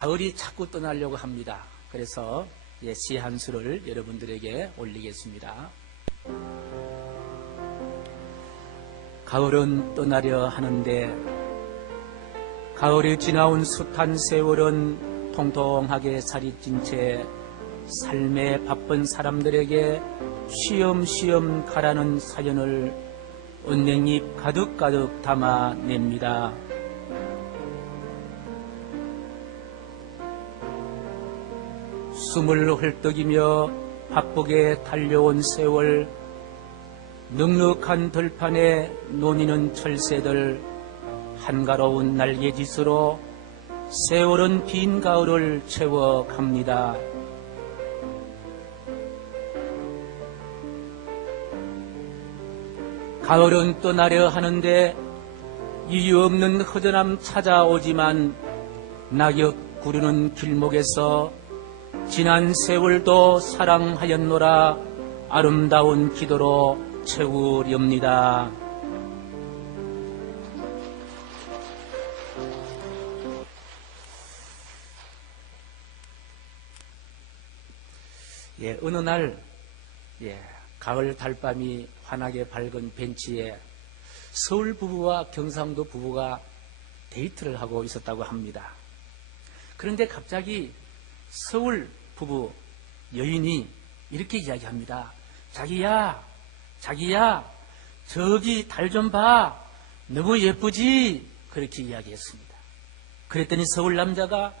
가을이 자꾸 떠나려고 합니다. 그래서 시 한 수를 여러분들에게 올리겠습니다. 가을은 떠나려 하는데 가을이 지나온 숱한 세월은 통통하게 살이 찐 채 삶에 바쁜 사람들에게 쉬엄쉬엄 가라는 사연을 은행잎 가득가득 담아냅니다. 숨을 헐떡이며 바쁘게 달려온 세월, 눅눅한 들판에 논이는 철새들, 한가로운 날개짓으로 세월은 빈 가을을 채워갑니다. 가을은 떠나려 하는데 이유 없는 허전함 찾아오지만 낙엽 구르는 길목에서 지난 세월도 사랑하였노라 아름다운 기도로 채우렵니다. 어느 날 가을 달밤이 환하게 밝은 벤치에 서울 부부와 경상도 부부가 데이트를 하고 있었다고 합니다. 그런데 갑자기 서울 부부 여인이 이렇게 이야기합니다. 자기야, 저기 달 좀 봐. 너무 예쁘지? 그렇게 이야기했습니다. 그랬더니 서울 남자가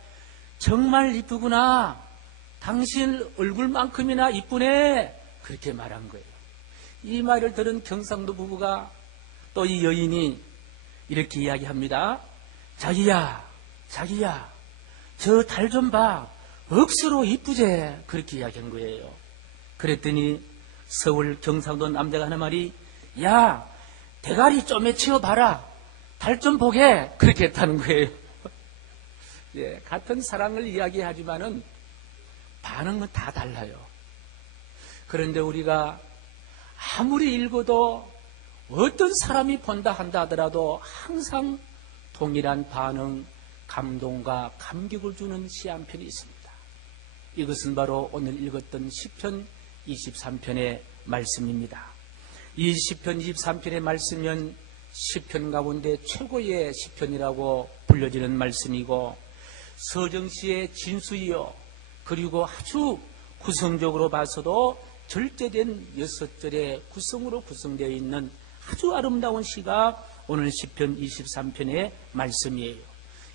정말 이쁘구나. 당신 얼굴만큼이나 이쁘네. 그렇게 말한 거예요. 이 말을 들은 경상도 부부가 또 이 여인이 이렇게 이야기합니다. 자기야, 저 달 좀 봐. 억수로 이쁘제. 그렇게 이야기한 거예요. 그랬더니 서울 경상도 남자가 하는 말이 야, 대가리 좀에 치워봐라. 달 좀 보게. 그렇게 했다는 거예요. 같은 사랑을 이야기하지만은 반응은 다 달라요. 그런데 우리가 아무리 읽어도 어떤 사람이 본다 한다 하더라도 항상 동일한 반응, 감동과 감격을 주는 시 한 편이 있습니다. 이것은 바로 오늘 읽었던 시편 23편의 말씀입니다. 이 시편 23편의 말씀은 시편 가운데 최고의 시편이라고 불려지는 말씀이고 서정시의 진수이요 그리고 아주 구성적으로 봐서도 절제된 6절의 구성으로 구성되어 있는 아주 아름다운 시가 오늘 시편 23편의 말씀이에요.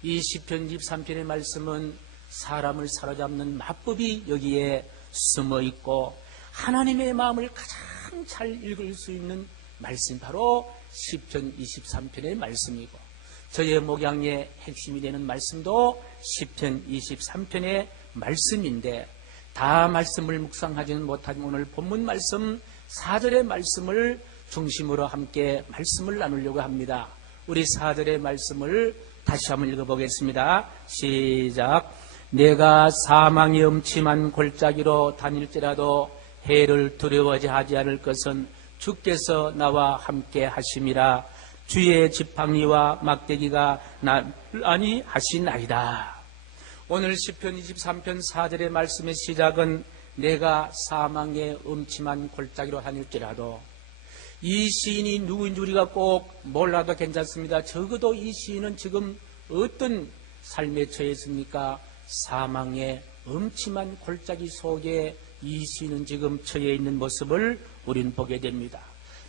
이 시편 23편의 말씀은 사람을 사로잡는 마법이 여기에 숨어 있고 하나님의 마음을 가장 잘 읽을 수 있는 말씀 바로 시편 23편의 말씀이고 저의 목양의 핵심이 되는 말씀도 시편 23편의 말씀인데 다 말씀을 묵상하지는 못한 오늘 본문 말씀 4절의 말씀을 중심으로 함께 말씀을 나누려고 합니다. 우리 4절의 말씀을 다시 한번 읽어보겠습니다. 시작. 내가 사망의 음침한 골짜기로 다닐지라도 해를 두려워하지 않을 것은 주께서 나와 함께 하심이라. 주의 지팡이와 막대기가 나를 안위하시나이다. 오늘 시편 23편 4절의 말씀의 시작은 내가 사망의 음침한 골짜기로 다닐지라도 이 시인이 누구인지 우리가 꼭 몰라도 괜찮습니다. 적어도 이 시인은 지금 어떤 삶에 처해 있습니까? 사망의 음침한 골짜기 속에 이 시인은 지금 처해 있는 모습을 우리는 보게 됩니다.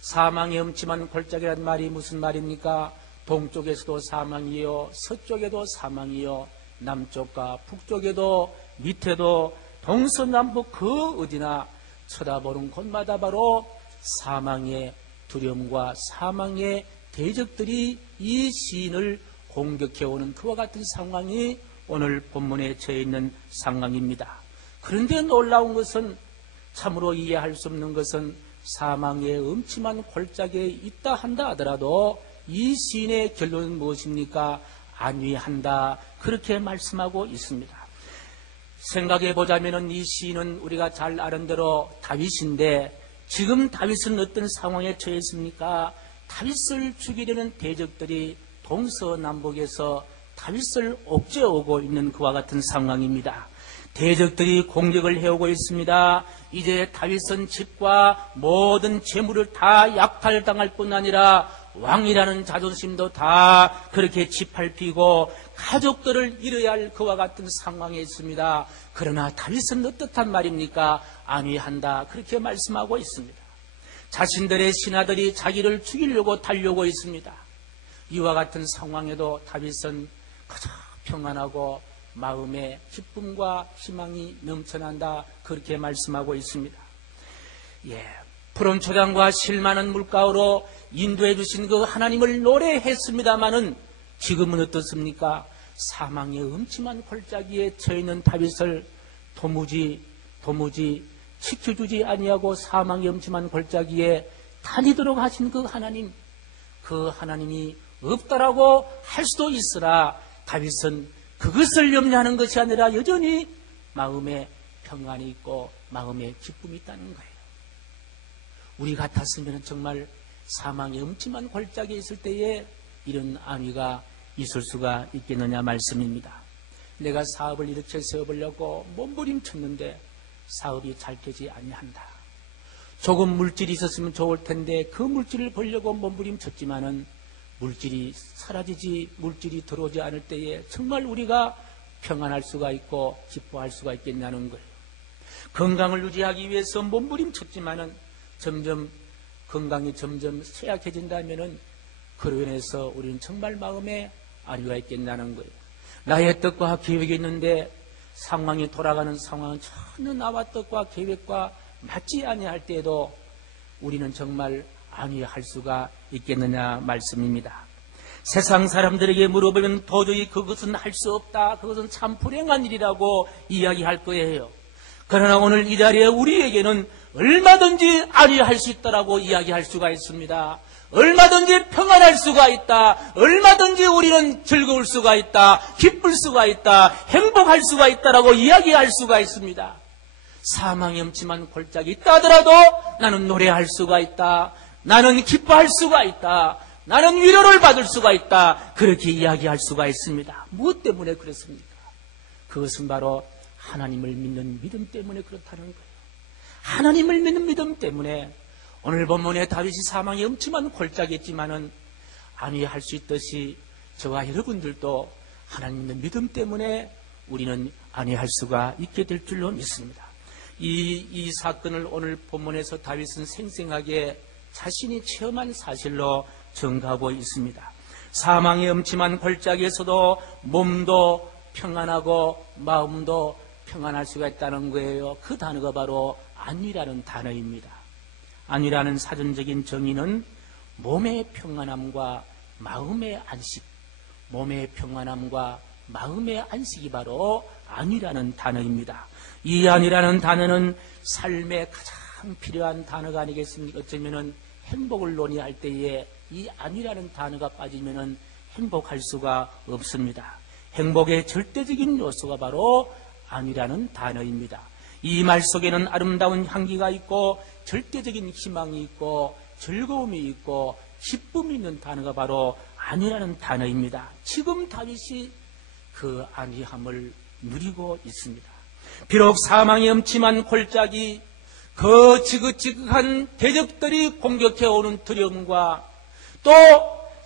사망의 음침한 골짜기란 말이 무슨 말입니까? 동쪽에서도 사망이요, 서쪽에도 사망이요, 남쪽과 북쪽에도 밑에도 동서남북 그 어디나 쳐다보는 곳마다 바로 사망의 두려움과 사망의 대적들이 이 시인을 공격해오는 그와 같은 상황이 오늘 본문에 처해 있는 상황입니다. 그런데 놀라운 것은 참으로 이해할 수 없는 것은 사망의 음침한 골짜기에 있다 한다 하더라도 이 시인의 결론은 무엇입니까? 안위한다. 그렇게 말씀하고 있습니다. 생각해 보자면 이 시인은 우리가 잘 아는 대로 다윗인데 지금 다윗은 어떤 상황에 처해 있습니까? 다윗을 죽이려는 대적들이 동서남북에서 다윗을 옥죄어오고 있는 그와 같은 상황입니다. 대적들이 공격을 해오고 있습니다. 이제 다윗은 집과 모든 재물을 다 약탈당할 뿐 아니라 왕이라는 자존심도 다 그렇게 짓밟히고 가족들을 잃어야 할 그와 같은 상황에 있습니다. 그러나 다윗은 어떻단 말입니까? 안위한다, 그렇게 말씀하고 있습니다. 자신들의 신하들이 자기를 죽이려고 달려오고 있습니다. 이와 같은 상황에도 다윗은 그저 평안하고 마음에 기쁨과 희망이 넘쳐난다, 그렇게 말씀하고 있습니다. 푸른 초장과 실 많은 물가로 인도해 주신 그 하나님을 노래했습니다마는 지금은 어떻습니까? 사망의 음침한 골짜기에 처해 있는 다윗을 도무지 지켜주지 아니하고 사망의 음침한 골짜기에 다니도록 하신 그 하나님이 없다라고 할 수도 있으나 다윗은 그것을 염려하는 것이 아니라 여전히 마음에 평안이 있고 마음에 기쁨이 있다는 거예요. 우리 같았으면 정말 사망의 음침한 골짜기에 있을 때에 이런 안위가 있을 수가 있겠느냐 말씀입니다. 내가 사업을 이렇게 세워보려고 몸부림쳤는데 사업이 잘 되지 아니한다. 조금 물질이 있었으면 좋을 텐데 그 물질을 벌려고 몸부림쳤지만은 물질이 사라지지, 물질이 들어오지 않을 때에 정말 우리가 평안할 수가 있고 기뻐할 수가 있겠냐는 거예요. 건강을 유지하기 위해서 몸부림쳤지만은 건강이 점점 쇠약해진다면은 그로 인해서 우리는 정말 마음에 안위가 있겠냐는 거예요. 나의 뜻과 계획이 있는데 상황이 돌아가는 상황은 전혀 나와 뜻과 계획과 맞지 아니할 때에도 우리는 정말 안위할 수가 있겠느냐 말씀입니다. 세상 사람들에게 물어보면 도저히 그것은 할 수 없다, 그것은 참 불행한 일이라고 이야기할 거예요. 그러나 오늘 이 자리에 우리에게는 얼마든지 안위할 수 있다라고 이야기할 수가 있습니다. 얼마든지 평안할 수가 있다. 얼마든지 우리는 즐거울 수가 있다. 기쁠 수가 있다. 행복할 수가 있다라고 이야기할 수가 있습니다. 사망이 엄침한 골짜기 있다 하더라도 나는 노래할 수가 있다. 나는 기뻐할 수가 있다. 나는 위로를 받을 수가 있다. 그렇게 이야기할 수가 있습니다. 무엇 때문에 그렇습니까? 그것은 바로 하나님을 믿는 믿음 때문에 그렇다는 거예요. 하나님을 믿는 믿음 때문에 오늘 본문에 다윗이 사망의 엄침한 골짜기였지만은 안위할 수 있듯이 저와 여러분들도 하나님 믿는 믿음 때문에 우리는 안위할 수가 있게 될 줄로 믿습니다. 이 사건을 오늘 본문에서 다윗은 생생하게 자신이 체험한 사실로 증가하고 있습니다. 사망의 엄침한 골짜기에서도 몸도 평안하고 마음도 평안할 수가 있다는 거예요. 그 단어가 바로 안위라는 단어입니다. 안위라는 사전적인 정의는 몸의 평안함과 마음의 안식, 몸의 평안함과 마음의 안식이 바로 안위라는 단어입니다. 이 안위라는 단어는 삶에 가장 필요한 단어가 아니겠습니까? 어쩌면은 행복을 논의할 때에 이 안위라는 단어가 빠지면은 행복할 수가 없습니다. 행복의 절대적인 요소가 바로 안위라는 단어입니다. 이 말 속에는 아름다운 향기가 있고 절대적인 희망이 있고 즐거움이 있고 기쁨이 있는 단어가 바로 안위라는 단어입니다. 지금 다윗이 그 안위함을 누리고 있습니다. 비록 사망이 엄침한 골짜기, 그 지긋지긋한 대적들이 공격해오는 두려움과 또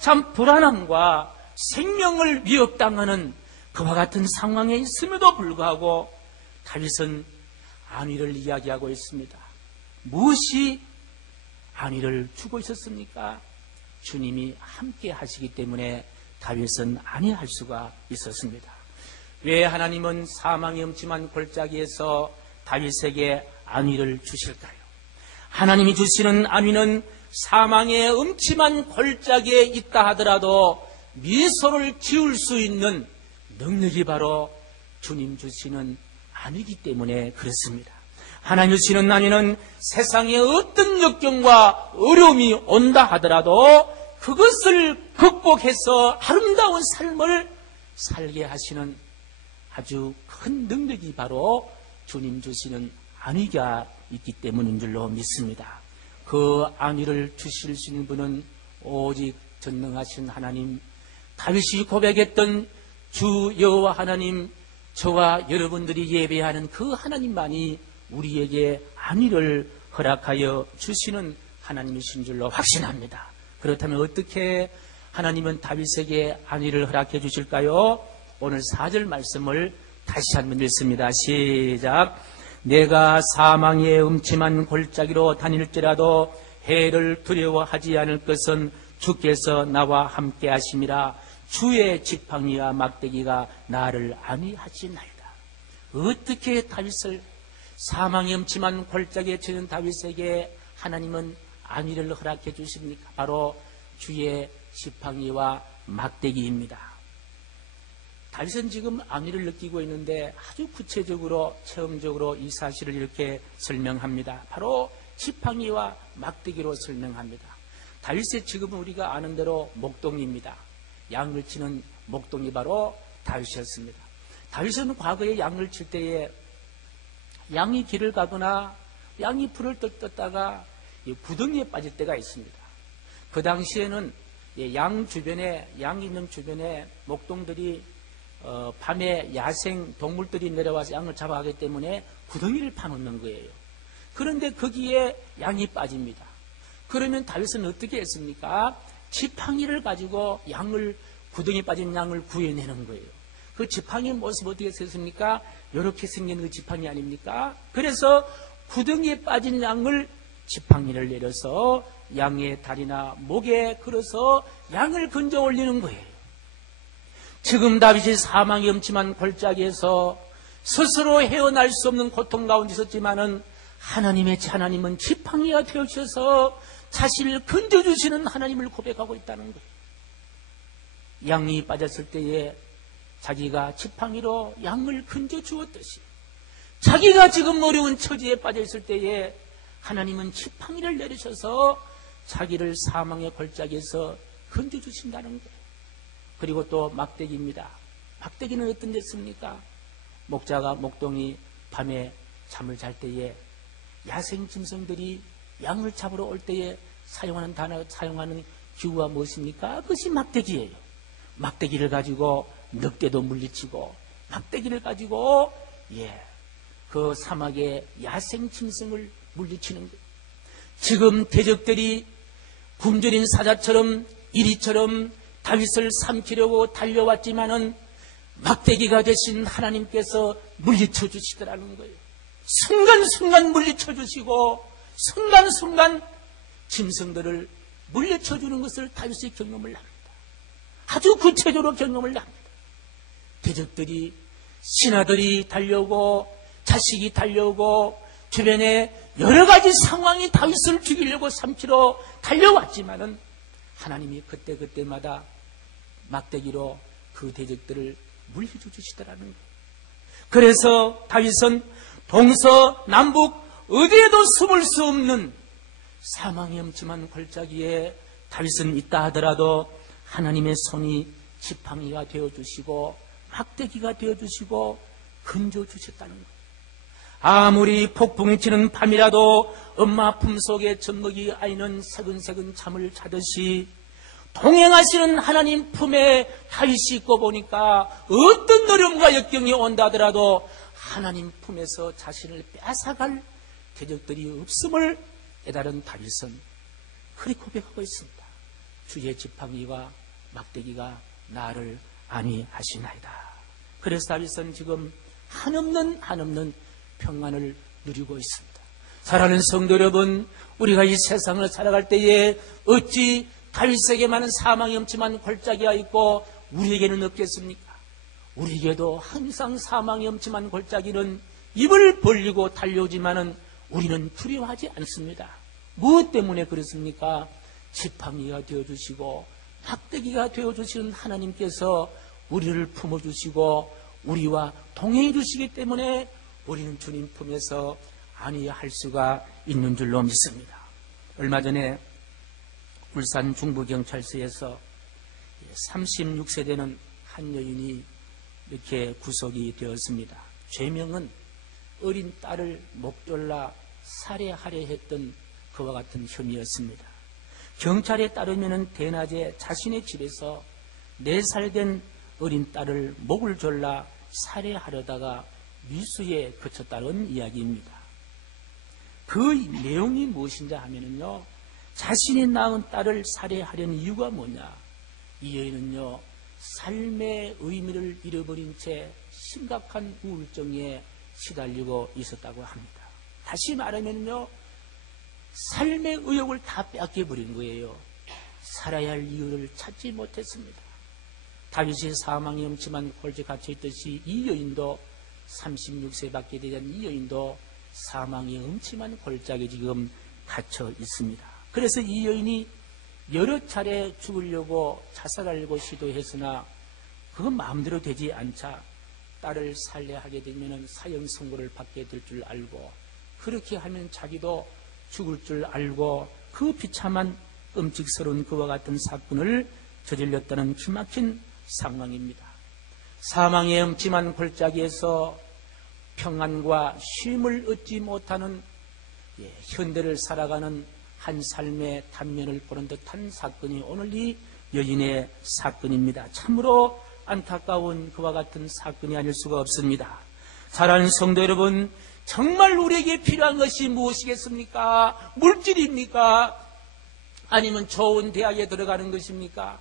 참 불안함과 생명을 위협당하는 그와 같은 상황에 있음에도 불구하고 다윗은 안위를 이야기하고 있습니다. 무엇이 안위를 주고 있었습니까? 주님이 함께 하시기 때문에 다윗은 안위할 수가 있었습니다. 왜 하나님은 사망의 엄침한 골짜기에서 다윗에게 안위를 주실까요? 하나님이 주시는 안위는 사망의 엄침한 골짜기에 있다 하더라도 미소를 지을 수 있는 능력이 바로 주님 주시는 안위이기 때문에 그렇습니다. 하나님 주시는 안위는 세상의 어떤 역경과 어려움이 온다 하더라도 그것을 극복해서 아름다운 삶을 살게 하시는 아주 큰 능력이 바로 주님 주시는 안위가 있기 때문인 줄로 믿습니다. 그 안위를 주실 수 있는 분은 오직 전능하신 하나님, 다윗이 고백했던 주 여호와 하나님, 저와 여러분들이 예배하는 그 하나님만이 우리에게 안위를 허락하여 주시는 하나님이신 줄로 확신합니다. 그렇다면 어떻게 하나님은 다윗에게 안위를 허락해 주실까요? 오늘 4절 말씀을 다시 한번 읽습니다. 시작. 내가 사망의 음침한 골짜기로 다닐지라도 해를 두려워하지 않을 것은 주께서 나와 함께 하심이라. 주의 지팡이와 막대기가 나를 안위하시나이다. 어떻게 다윗을 사망의 음침한 골짜기에 처한 다윗에게 하나님은 안위를 허락해 주십니까? 바로 주의 지팡이와 막대기입니다. 다윗은 지금 안위를 느끼고 있는데 아주 구체적으로 체험적으로 이 사실을 이렇게 설명합니다. 바로 지팡이와 막대기로 설명합니다. 다윗의 지금 우리가 아는 대로 목동입니다. 양을 치는 목동이 바로 다윗이었습니다. 다윗은 과거에 양을 칠 때에 양이 길을 가거나 양이 풀을 뜯다가 구덩이에 빠질 때가 있습니다. 그 당시에는 양 있는 주변에 목동들이 밤에 야생 동물들이 내려와서 양을 잡아가기 때문에 구덩이를 파놓는 거예요. 그런데 거기에 양이 빠집니다. 그러면 다윗은 어떻게 했습니까? 지팡이를 가지고 구덩이 빠진 양을 구해내는 거예요. 그 지팡이의 모습 어떻게 생겼습니까? 이렇게 생긴 그 지팡이 아닙니까? 그래서 구덩이에 빠진 양을 지팡이를 내려서 양의 다리나 목에 걸어서 양을 건져 올리는 거예요. 지금 다윗이 사망의 음침한 골짜기에서 스스로 헤어날 수 없는 고통 가운데 있었지만은 하나님은 지팡이가 되어주셔서 자신을 건져주시는 하나님을 고백하고 있다는 거예요. 양이 빠졌을 때에 자기가 지팡이로 양을 건져주었듯이 자기가 지금 어려운 처지에 빠져있을 때에 하나님은 지팡이를 내리셔서 자기를 사망의 골짜기에서 건져주신다는 거예요. 그리고 또 막대기입니다. 막대기는 어떤 데 씁니까? 목동이 밤에 잠을 잘 때에 야생 짐승들이 양을 잡으러 올 때에 사용하는 기구가 무엇입니까? 그것이 막대기예요. 막대기를 가지고 늑대도 물리치고 막대기를 가지고 그 사막의 야생 짐승을 물리치는 거예요. 지금 대적들이 굶주린 사자처럼 이리처럼 다윗을 삼키려고 달려왔지만은 막대기가 되신 하나님께서 물리쳐 주시더라는 거예요. 순간순간 물리쳐 주시고 순간순간 짐승들을 물리쳐 주는 것을 다윗이 경험을 합니다. 아주 구체적으로 경험을 합니다. 대적들이 신하들이 달려오고 자식이 달려오고 주변에 여러 가지 상황이 다윗을 죽이려고 삼키러 달려왔지만은 하나님이 그때마다 막대기로 그 대적들을 물리쳐 주시더라는 거예요. 그래서 다윗은 동서남북 어디에도 숨을 수 없는 사망의 음침한 골짜기에 다윗은 있다 하더라도 하나님의 손이 지팡이가 되어주시고 막대기가 되어주시고 건져주셨다는 거예요. 아무리 폭풍이 치는 밤이라도 엄마 품속에 젖먹이 아이는 새근새근 잠을 자듯이 동행하시는 하나님 품에 다윗이 있고 보니까 어떤 어려움과 역경이 온다 하더라도 하나님 품에서 자신을 뺏어갈 대적들이 없음을 깨달은 다윗은 그리 고백하고 있습니다. 주의 지팡이와 막대기가 나를 안위하시나이다. 그래서 다윗은 지금 한없는 평안을 누리고 있습니다. 사랑하는 성도 여러분, 우리가 이 세상을 살아갈 때에 어찌 다윗에게만은 사망이 엄침한 골짜기가 있고 우리에게는 없겠습니까? 우리에게도 항상 사망이 엄침한 골짜기는 입을 벌리고 달려오지만은 우리는 두려워하지 않습니다. 무엇 때문에 그렇습니까? 지팡이가 되어주시고 막대기가 되어주시는 하나님께서 우리를 품어주시고 우리와 동행해 주시기 때문에 우리는 주님 품에서 안위할 수가 있는 줄로 믿습니다. 얼마 전에 울산 중부경찰서에서 36세 되는 한 여인이 이렇게 구속이 되었습니다. 죄명은 어린 딸을 목졸라 살해하려 했던 그와 같은 혐의였습니다. 경찰에 따르면 대낮에 자신의 집에서 4살 된 어린 딸을 목을 졸라 살해하려다가 미수에 그쳤다는 이야기입니다. 그 내용이 무엇인지 하면은요, 자신이 낳은 딸을 살해하려는 이유가 뭐냐? 이 여인은요, 삶의 의미를 잃어버린 채 심각한 우울증에 시달리고 있었다고 합니다. 다시 말하면요, 삶의 의욕을 다 뺏겨버린 거예요. 살아야 할 이유를 찾지 못했습니다. 다윗의 사망의 음침한 골지에 갇혀있듯이 이 여인도 36세밖에 되지 않은 이 여인도 사망의 음침한 골짜기에 지금 갇혀 있습니다. 그래서 이 여인이 여러 차례 죽으려고 자살하려고 시도했으나 그건 마음대로 되지 않자 딸을 살해하게 되면 사형 선고를 받게 될 줄 알고, 그렇게 하면 자기도 죽을 줄 알고 그 비참한 끔찍스러운 그와 같은 사건을 저질렀다는 기막힌 상황입니다. 사망의 음침한 골짜기에서 평안과 쉼을 얻지 못하는 현대를 살아가는 한 삶의 단면을 보는 듯한 사건이 오늘 이 여인의 사건입니다. 참으로 안타까운 그와 같은 사건이 아닐 수가 없습니다. 사랑하는 성도 여러분, 정말 우리에게 필요한 것이 무엇이겠습니까? 물질입니까? 아니면 좋은 대학에 들어가는 것입니까?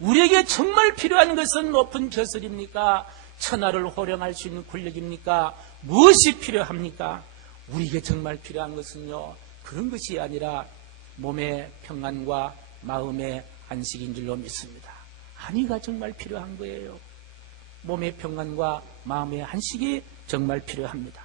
우리에게 정말 필요한 것은 높은 벼슬입니까? 천하를 호령할 수 있는 권력입니까? 무엇이 필요합니까? 우리에게 정말 필요한 것은요, 그런 것이 아니라 몸의 평안과 마음의 안식인 줄로 믿습니다. 안위가 정말 필요한 거예요. 몸의 평안과 마음의 안식이 정말 필요합니다.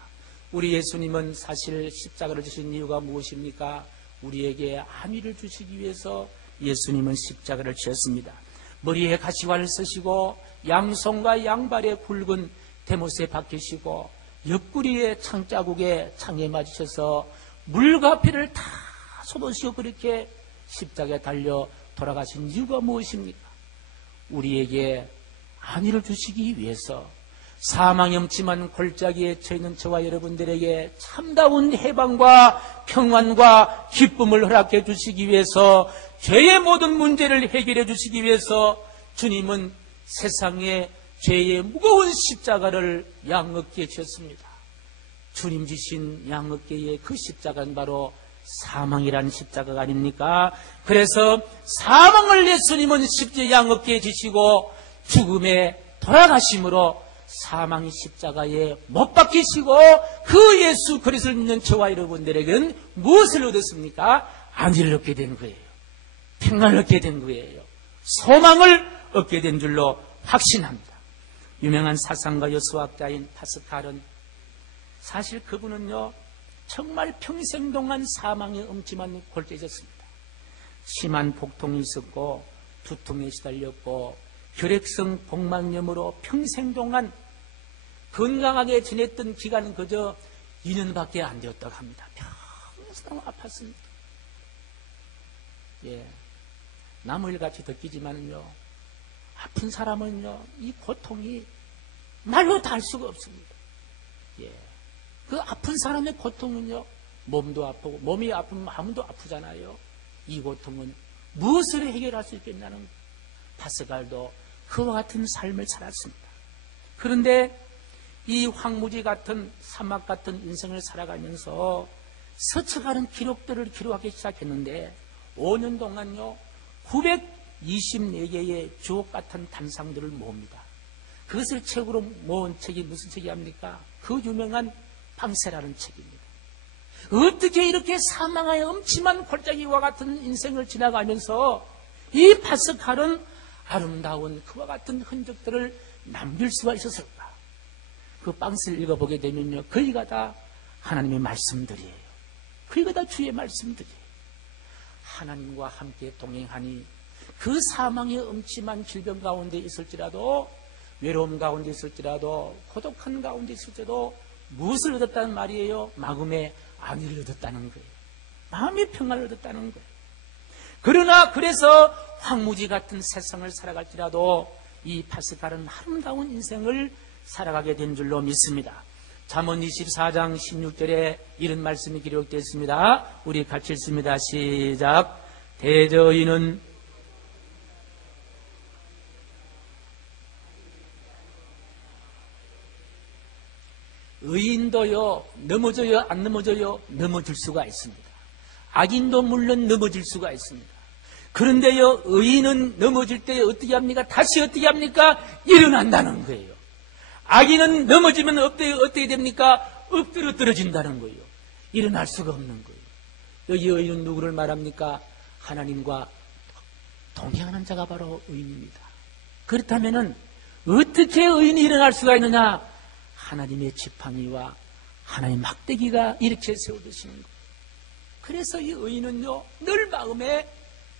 우리 예수님은 사실 십자가를 지신 이유가 무엇입니까? 우리에게 안위를 주시기 위해서 예수님은 십자가를 지었습니다. 머리에 가시관을 쓰시고 양손과 양발에 굵은 대못에 박히시고 옆구리에 창자국에 창에 맞으셔서 물과 피를 다 쏟으시고 그렇게 십자가에 달려 돌아가신 이유가 무엇입니까? 우리에게 안위를 주시기 위해서 사망이 엄침한 골짜기에 처해있는 저와 여러분들에게 참다운 해방과 평안과 기쁨을 허락해 주시기 위해서, 죄의 모든 문제를 해결해 주시기 위해서 주님은 세상의 죄의 무거운 십자가를 양어깨에 지었습니다. 주님 지신 양어깨의 그 십자가는 바로 사망이라는 십자가가 아닙니까? 그래서 사망을 예수님은 양어깨에 지시고 죽음에 돌아가심으로 사망의 십자가에 못 박히시고 그 예수 그리스도를 믿는 저와 여러분들에게는 무엇을 얻었습니까? 안위를 얻게 된 거예요. 평안을 얻게 된 거예요. 소망을 얻게 된 줄로 확신합니다. 유명한 사상가 여수학자인 파스칼은 사실 그분은요, 정말 평생 동안 사망의 음침한 골짜기에 있었습니다. 심한 복통이 있었고 두통에 시달렸고 결핵성 복막염으로 평생 동안 건강하게 지냈던 기간은 그저 2년밖에 안 되었다고 합니다. 평생 아팠습니다. 나무일같이 느끼지만요, 아픈 사람은요, 이 고통이 말로 다 할 수가 없습니다. 그 아픈 사람의 고통은요, 몸도 아프고, 몸이 아프면 마음도 아프잖아요. 이 고통은 무엇으로 해결할 수 있겠냐는 파스칼도 그와 같은 삶을 살았습니다. 그런데 이 황무지 같은 사막 같은 인생을 살아가면서 스쳐가는 기록들을 기록하기 시작했는데 5년 동안요 924개의 주옥 같은 단상들을 모읍니다. 그것을 책으로 모은 책이 무슨 책이합니까? 그 유명한 방세라는 책입니다. 어떻게 이렇게 사망의 엄침한 골짜기와 같은 인생을 지나가면서 이 파스칼은 아름다운 그와 같은 흔적들을 남길 수가 있었을까? 그 방세를 읽어보게 되면요, 거기가 다 하나님의 말씀들이에요. 거기가 다 주의 말씀들이에요. 하나님과 함께 동행하니 그 사망의 엄침한 질병 가운데 있을지라도, 외로움 가운데 있을지라도, 고독한 가운데 있을지라도 무엇을 얻었다는 말이에요? 마음의 안위를 얻었다는 거예요. 마음의 평안을 얻었다는 거예요. 그러나 그래서 황무지 같은 세상을 살아갈지라도 이 파스칼은 아름다운 인생을 살아가게 된 줄로 믿습니다. 잠언 24장 16절에 이런 말씀이 기록되어 있습니다. 우리 같이 읽습니다. 시작. 대저인은 의인도요, 넘어져요, 안 넘어져요? 넘어질 수가 있습니다. 악인도 물론 넘어질 수가 있습니다. 그런데요, 의인은 넘어질 때 어떻게 합니까? 다시 어떻게 합니까? 일어난다는 거예요. 악인은 넘어지면 어떻게 됩니까? 엎드려 떨어진다는 거예요. 일어날 수가 없는 거예요. 여기 의인은 누구를 말합니까? 하나님과 동행하는 자가 바로 의인입니다. 그렇다면 어떻게 의인이 일어날 수가 있느냐? 하나님의 지팡이와 하나님의 막대기가 이렇게 세워두시는 거예요. 그래서 이 의인은요, 늘 마음에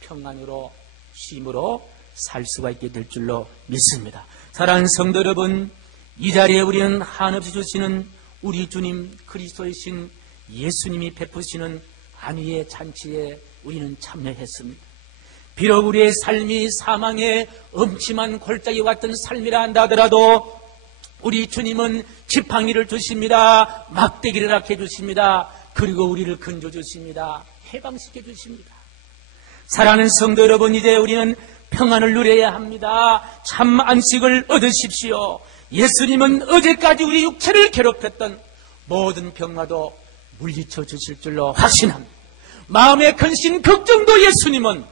평안으로 쉼으로 살 수가 있게 될 줄로 믿습니다. 사랑하는 성도 여러분, 이 자리에 우리는 한없이 주시는 우리 주님 그리스도의 신 예수님이 베푸시는 안위의 잔치에 우리는 참여했습니다. 비록 우리의 삶이 사망의 엄침한 골짜기 같은 삶이라 한다 하더라도 우리 주님은 지팡이를 주십니다. 막대기를 악해 주십니다. 그리고 우리를 건져 주십니다. 해방시켜 주십니다. 사랑하는 성도 여러분, 이제 우리는 평안을 누려야 합니다. 참 안식을 얻으십시오. 예수님은 어제까지 우리 육체를 괴롭혔던 모든 병마도 물리쳐 주실 줄로 확신합니다. 마음의 근심, 걱정도 예수님은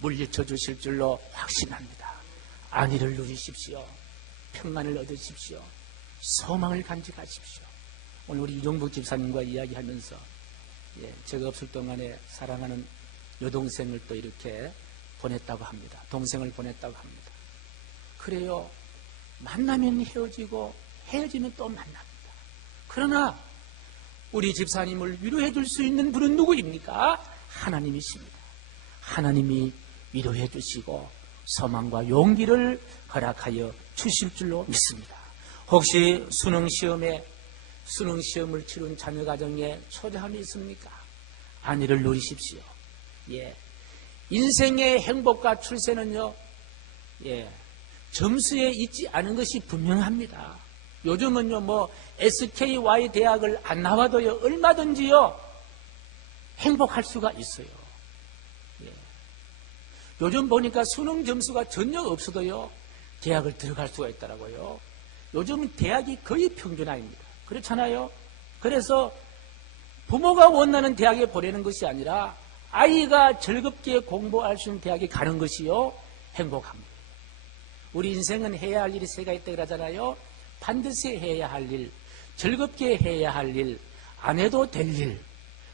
물리쳐 주실 줄로 확신합니다. 안위를 누리십시오. 평안을 얻으십시오. 소망을 간직하십시오. 오늘 우리 이종복 집사님과 이야기하면서 제가 없을 동안에 사랑하는 여동생을 또 이렇게 보냈다고 합니다. 동생을 보냈다고 합니다. 그래요. 만나면 헤어지고 헤어지면 또 만납니다. 그러나 우리 집사님을 위로해 줄 수 있는 분은 누구입니까? 하나님이십니다. 하나님이 위로해 주시고 소망과 용기를 허락하여 주실 줄로 믿습니다. 혹시 수능시험을 치른 자녀 가정에 초조함이 있습니까? 안위를 누리십시오. 인생의 행복과 출세는요, 점수에 있지 않은 것이 분명합니다. 요즘은요, SKY 대학을 안 나와도요, 얼마든지요, 행복할 수가 있어요. 요즘 보니까 수능 점수가 전혀 없어도요, 대학을 들어갈 수가 있더라고요. 요즘은 대학이 거의 평준화입니다. 그렇잖아요? 그래서 부모가 원하는 대학에 보내는 것이 아니라 아이가 즐겁게 공부할 수 있는 대학에 가는 것이요, 행복합니다. 우리 인생은 해야 할 일이 세 가지 있다고 그러잖아요. 반드시 해야 할 일, 즐겁게 해야 할 일, 안 해도 될 일.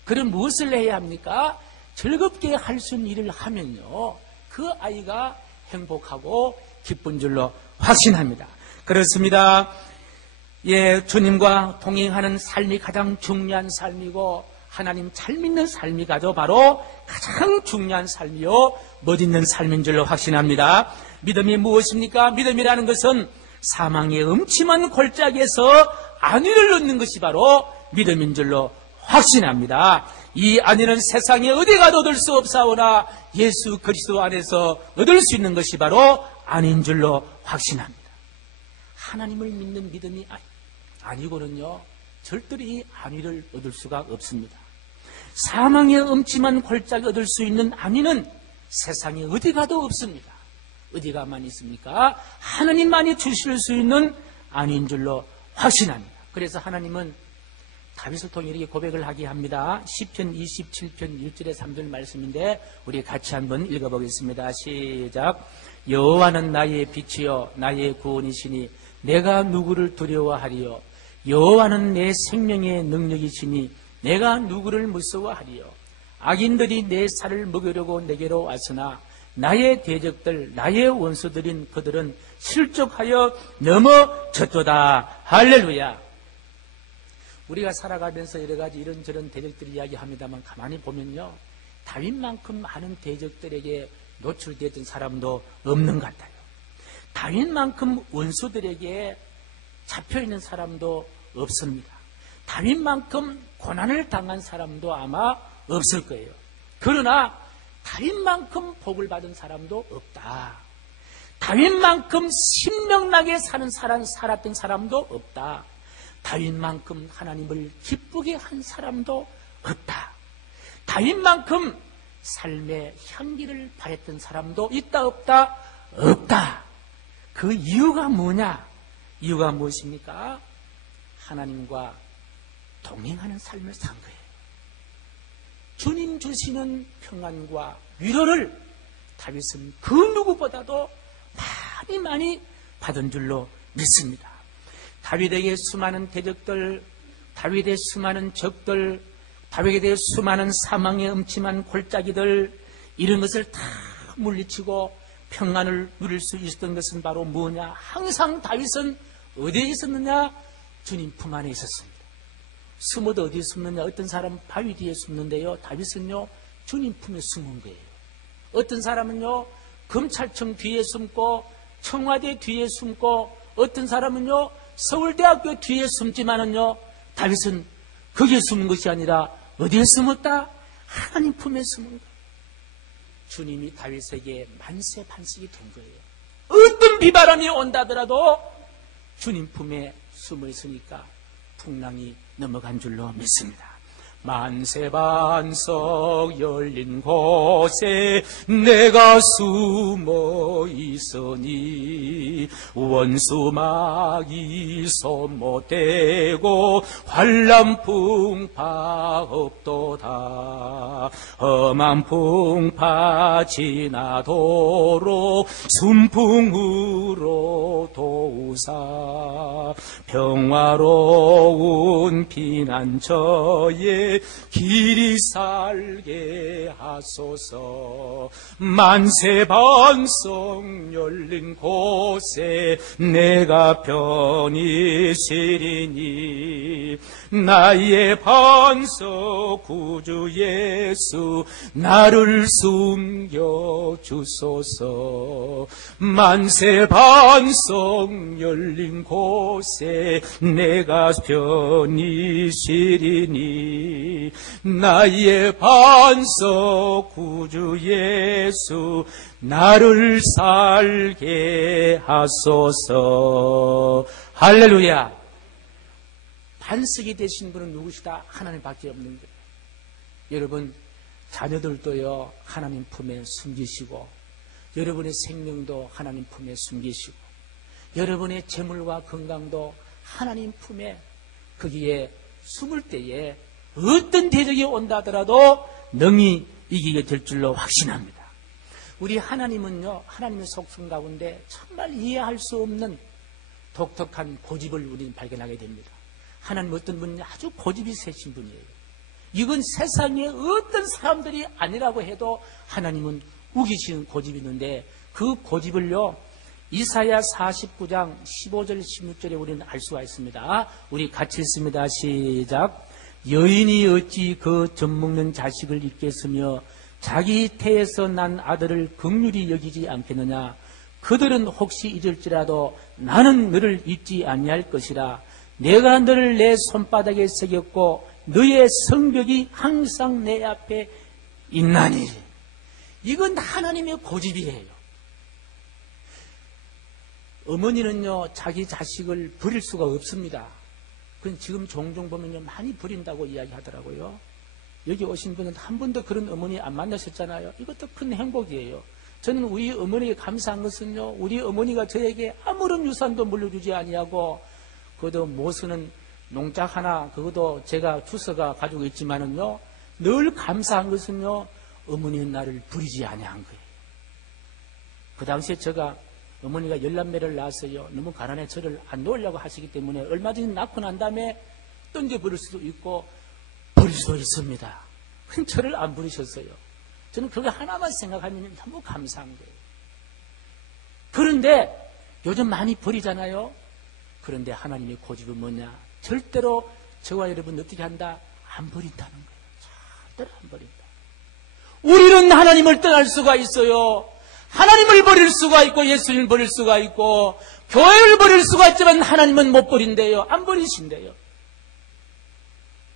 그럼 무엇을 해야 합니까? 즐겁게 할 수 있는 일을 하면요, 그 아이가 행복하고 기쁜 줄로 확신합니다. 그렇습니다. 주님과 동행하는 삶이 가장 중요한 삶이고, 하나님 잘 믿는 삶이 바로 가장 중요한 삶이요, 멋있는 삶인 줄로 확신합니다. 믿음이 무엇입니까? 믿음이라는 것은 사망의 음침한 골짜기에서 안위를 얻는 것이 바로 믿음인 줄로 확신합니다. 이 안위는 세상에 어디 가도 얻을 수 없사오나 예수 그리스도 안에서 얻을 수 있는 것이 바로 안인 줄로 확신합니다. 하나님을 믿는 믿음이 아니고는요, 절대로 이 안위를 얻을 수가 없습니다. 사망의 음침한 골짜기 얻을 수 있는 안위는 세상에 어디 가도 없습니다. 어디가만 있습니까? 하나님만이 주실 수 있는 안위인 줄로 확신합니다. 그래서 하나님은 다윗을 통해 이렇게 고백을 하게 합니다. 시편 27편 1절에 3절 말씀인데 우리 같이 한번 읽어보겠습니다. 시작. 여호와는 나의 빛이요 나의 구원이시니 내가 누구를 두려워하리요. 여호와는 내 생명의 능력이시니 내가 누구를 무서워하리요. 악인들이 내 살을 먹으려고 내게로 왔으나 나의 대적들, 나의 원수들인 그들은 실족하여 넘어졌도다. 할렐루야. 우리가 살아가면서 여러 가지 이런저런 대적들 이야기합니다만 가만히 보면요, 다윗만큼 많은 대적들에게 노출되었던 사람도 없는 것 같아요. 다윗만큼 원수들에게 잡혀있는 사람도 없습니다. 다윗만큼 고난을 당한 사람도 아마 없을 거예요. 그러나 다윗만큼 복을 받은 사람도 없다. 다윗만큼 신명나게 살았던 사람도 없다. 다윗만큼 하나님을 기쁘게 한 사람도 없다. 다윗만큼 삶의 향기를 발했던 사람도 있다 없다? 없다. 그 이유가 뭐냐? 이유가 무엇입니까? 하나님과 동행하는 삶을 산 거예요. 주님 주시는 평안과 위로를 다윗은 그 누구보다도 많이 받은 줄로 믿습니다. 다윗에게 수많은 대적들, 다윗의 수많은 적들, 다윗에 대해 수많은 사망의 음침한 골짜기들, 이런 것을 다 물리치고 평안을 누릴 수 있었던 것은 바로 뭐냐? 항상 다윗은 어디에 있었느냐? 주님 품 안에 있었습니다. 숨어도 어디에 숨느냐? 어떤 사람은 바위 뒤에 숨는데요, 다윗은요 주님 품에 숨은 거예요. 어떤 사람은요 검찰청 뒤에 숨고 청와대 뒤에 숨고, 어떤 사람은요 서울대학교 뒤에 숨지만은요 다윗은 거기에 숨은 것이 아니라 어디에 숨었다? 하나님 품에 숨은 거예요. 주님이 다윗에게 만세 반석이 된 거예요. 어떤 비바람이 온다더라도 주님 품에 숨어 있으니까 풍랑이 넘어간 줄로 믿습니다. 만세 반석 열린 곳에 내가 숨어 있으니 원수 마귀 손 못 대고 환난 풍파 없도다. 험한 풍파 지나도록 순풍으로 도우사 평화로운 피난처에 길이 살게 하소서. 만세 반석 열린 곳에 내가 편히 쉬리니 나의 반석 구주 예수 나를 숨겨 주소서. 만세 반석 열린 곳에 내가 편히 쉬리니 나의 반석 구주 예수 나를 살게 하소서. 할렐루야. 반석이 되신 분은 누구시다? 하나님밖에 없는 거예요. 여러분 자녀들도요 하나님 품에 숨기시고, 여러분의 생명도 하나님 품에 숨기시고, 여러분의 재물과 건강도 하나님 품에 거기에 숨을 때에 어떤 대적이 온다 하더라도 능히 이기게 될 줄로 확신합니다. 우리 하나님은요, 하나님의 속성 가운데 정말 이해할 수 없는 독특한 고집을 우리는 발견하게 됩니다. 하나님 어떤 분이 아주 고집이 세신 분이에요. 이건 세상에 어떤 사람들이 아니라고 해도 하나님은 우기시는 고집이 있는데, 그 고집을요 이사야 49장 15절 16절에 우리는 알 수가 있습니다. 우리 같이 읽습니다. 시작. 여인이 어찌 그 젖먹는 자식을 잊겠으며 자기 태에서 난 아들을 긍휼히 여기지 않겠느냐. 그들은 혹시 잊을지라도 나는 너를 잊지 아니할 것이라. 내가 너를 내 손바닥에 새겼고 너의 성벽이 항상 내 앞에 있나니. 이건 하나님의 고집이에요. 어머니는요 자기 자식을 버릴 수가 없습니다. 그건 지금 종종 보면요 많이 버린다고 이야기하더라고요. 여기 오신 분은 한 번도 그런 어머니 안 만나셨잖아요. 이것도 큰 행복이에요. 저는 우리 어머니에게 감사한 것은요, 우리 어머니가 저에게 아무런 유산도 물려주지 아니하고, 그것도 못 쓰는 농짝 하나, 그것도 제가 주워가 가지고 있지만은요, 늘 감사한 것은요, 어머니는 나를 버리지 아니한 거예요. 그 당시에 제가 어머니가 10남매를 낳았어요. 너무 가난해 저를 안 놓으려고 하시기 때문에 얼마 전에 낳고 난 다음에 던져버릴 수도 있고 버릴 수도 있습니다. 저를 안 버리셨어요. 저는 그거 하나만 생각하면 너무 감사한 거예요. 그런데 요즘 많이 버리잖아요. 그런데 하나님의 고집은 뭐냐? 절대로 저와 여러분 어떻게 한다? 안 버린다는 거예요. 절대로 안 버린다. 우리는 하나님을 떠날 수가 있어요. 하나님을 버릴 수가 있고 예수님을 버릴 수가 있고 교회를 버릴 수가 있지만 하나님은 못 버린대요. 안 버리신대요.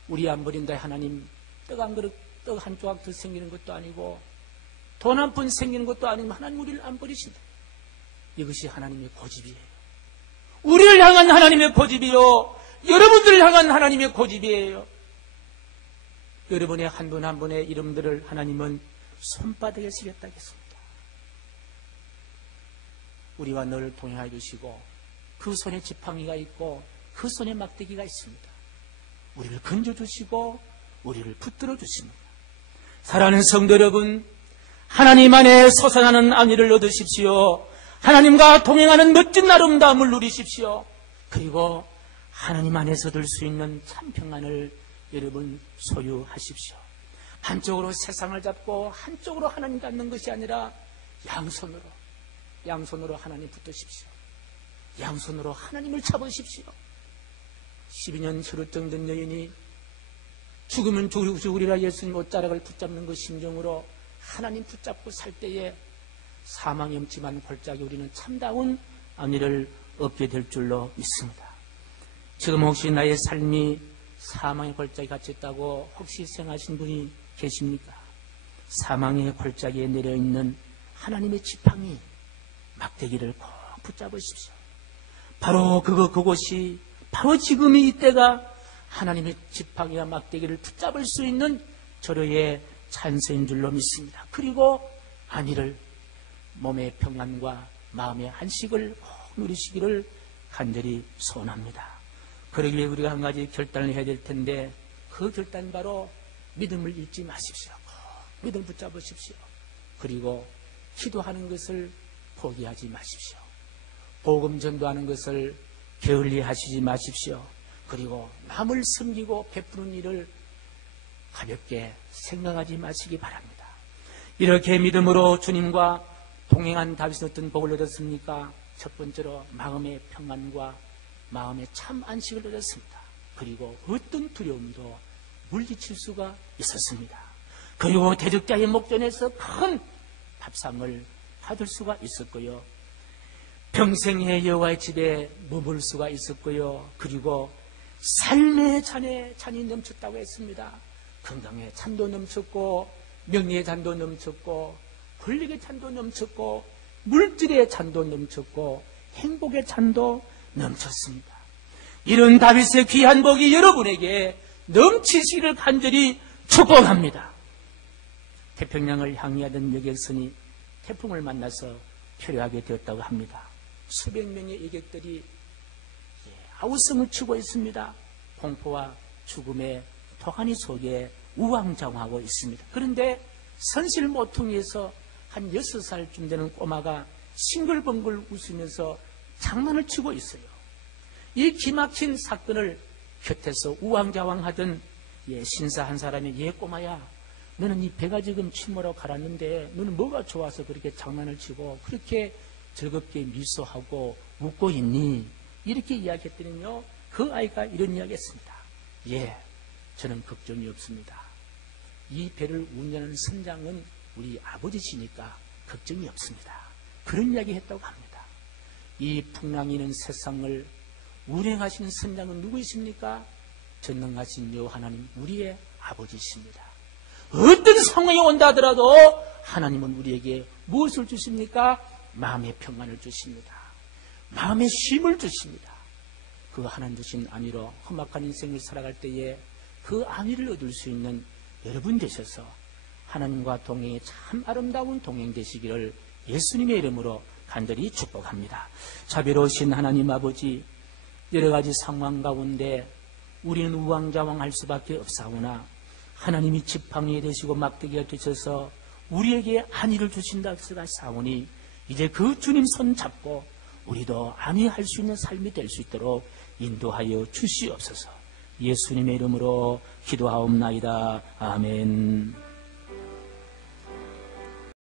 우리 안 버린다. 하나님 떡 한 그릇, 떡 한 조각 더 생기는 것도 아니고 돈 한 푼 생기는 것도 아니고 하나님 우리를 안 버리신다. 이것이 하나님의 고집이에요. 우리를 향한 하나님의 고집이요, 여러분들을 향한 하나님의 고집이에요. 여러분의 한 분 한 분의 이름들을 하나님은 손바닥에 새겼다 했습니다. 우리와 늘 동행해 주시고 그 손에 지팡이가 있고 그 손에 막대기가 있습니다. 우리를 건져주시고 우리를 붙들어 주십니다. 사랑하는 성도 여러분, 하나님 안에 솟아나는 안위를 얻으십시오. 하나님과 동행하는 멋진 아름다움을 누리십시오. 그리고 하나님 안에서 얻을 수 있는 참 평안을 여러분 소유하십시오. 한쪽으로 세상을 잡고 한쪽으로 하나님 잡는 것이 아니라 양손으로 하나님 붙드십시오. 양손으로 하나님을 잡으십시오. 12년 혈루증 든 여인이 죽으면 죽으리라 예수님 옷자락을 붙잡는 그 심정으로 하나님 붙잡고 살 때에 사망이 없지만 골짜기 우리는 참다운 안위를 얻게 될 줄로 믿습니다. 지금 혹시 나의 삶이 사망의 골짜기에 갇혔다고 혹시 생각하신 분이 계십니까? 사망의 골짜기에 내려있는 하나님의 지팡이 막대기를 꼭 붙잡으십시오. 바로 그곳이 바로 지금이 이때가 하나님의 지팡이와 막대기를 붙잡을 수 있는 절호의 찬스인 줄로 믿습니다. 그리고 안위를, 몸의 평안과 마음의 안식을 꼭 누리시기를 간절히 소원합니다. 그러기 위해 우리가 한 가지 결단을 해야 될 텐데, 그 결단 바로 믿음을 잃지 마십시오. 꼭 믿음을 붙잡으십시오. 그리고 기도하는 것을 포기하지 마십시오. 복음 전도하는 것을 게을리 하시지 마십시오. 그리고 남을 섬기고 베푸는 일을 가볍게 생각하지 마시기 바랍니다. 이렇게 믿음으로 주님과 동행한 다윗은 어떤 복을 얻었습니까? 첫 번째로 마음의 평안과 마음의 참 안식을 얻었습니다. 그리고 어떤 두려움도 물리칠 수가 있었습니다. 그리고 대적자의 목전에서 큰 밥상을 받을 수가 있었고요. 평생의 여호와의 집에 머물 수가 있었고요. 그리고 삶의 잔이 넘쳤다고 했습니다. 건강의 잔도 넘쳤고, 명예의 잔도 넘쳤고, 권력의 잔도 넘쳤고, 물질의 잔도 넘쳤고, 행복의 잔도 넘쳤습니다. 이런 다윗의 귀한 복이 여러분에게 넘치시기를 간절히 축복합니다. 태평양을 항해하던 여객선이 태풍을 만나서 표류하게 되었다고 합니다. 수백 명의 여객들이 아우성을 치고 있습니다. 공포와 죽음의 도가니 속에 우왕좌왕하고 있습니다. 그런데 선실 모퉁이에서 한 6살쯤 되는 꼬마가 싱글벙글 웃으면서 장난을 치고 있어요. 이 기막힌 사건을 곁에서 우왕좌왕하던 신사 한 사람이, 꼬마야, 너는 이 배가 지금 침몰하고 가랐는데 너는 뭐가 좋아서 그렇게 장난을 치고 그렇게 즐겁게 미소하고 웃고 있니? 이렇게 이야기했더니요, 그 아이가 이런 이야기했습니다. 저는 걱정이 없습니다. 이 배를 운전하는 선장은 우리 아버지시니까 걱정이 없습니다. 그런 이야기 했다고 합니다. 이 풍랑이는 세상을 운행하시는 선장은 누구이십니까? 전능하신 여호와 하나님, 우리의 아버지십니다. 어떤 상황이 온다 하더라도 하나님은 우리에게 무엇을 주십니까? 마음의 평안을 주십니다. 마음의 쉼을 주십니다. 그 하나님 주신 안위로 험악한 인생을 살아갈 때에 그 안위를 얻을 수 있는 여러분 되셔서 하나님과 동행의 참 아름다운 동행 되시기를 예수님의 이름으로 간절히 축복합니다. 자비로우신 하나님 아버지, 여러 가지 상황 가운데 우리는 우왕좌왕할 수밖에 없사오나 하나님이 지팡이 되시고 막대기가 되셔서 우리에게 안위를 주신다 사오니 이제 그 주님 손 잡고 우리도 안위할 수 있는 삶이 될 수 있도록 인도하여 주시옵소서. 예수님의 이름으로 기도하옵나이다. 아멘.